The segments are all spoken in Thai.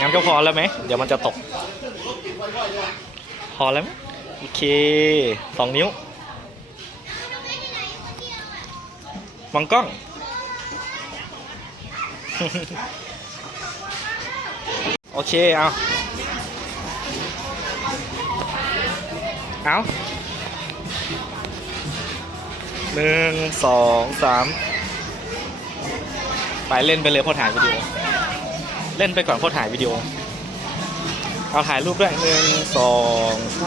งั้นก็พอแล้วไหมเดี๋ยวมันจะตกพอแล้วไหมโอเค2 นิ้วมองกล้อง โอเคเอา1 2 3ไปเล่นไปเลยพอถ่ายวิดีโอเล่นไปก่อนพอถ่ายวิดีโอเอาถ่ายรูปด้วย1 2 3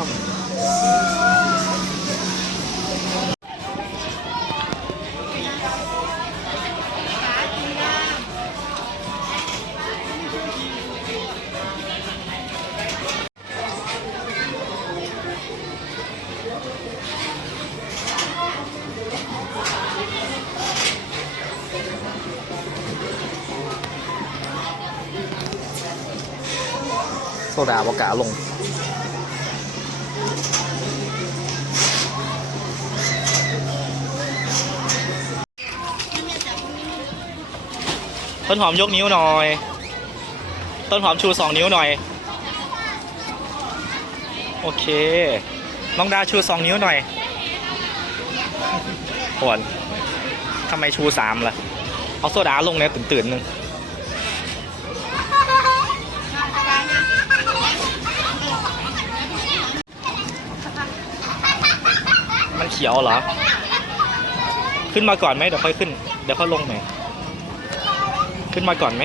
โซดาบกาลงต้นหอมยกนิ้วหน่อยต้นหอมชู2 นิ้วหน่อยโอเคน้องดาชู2 นิ้วหน่อยหวนทำไมชู3ล่ะเอาโซดาลงเนี่ยตื่นนึงมันเขียวเหรอขึ้นมาก่อนไหมเดี๋ยวค่อยขึ้นเดี๋ยวค่อยลงไหมขึ้นมาก่อนไหม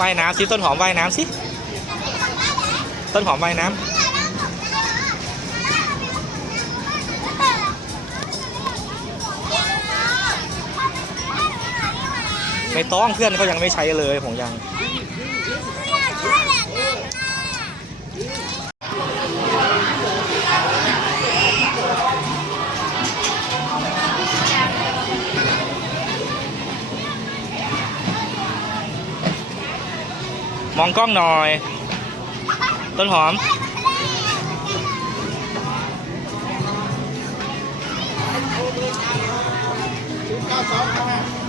ว่ายน้ำสิต้นหอมว่ายน้ำสิต้นหอมว่ายน้ำไม่ต้องเพื่อนเขายังไม่ใช้เลยผมยังมองกล้องหน่อยต้นหอม9 2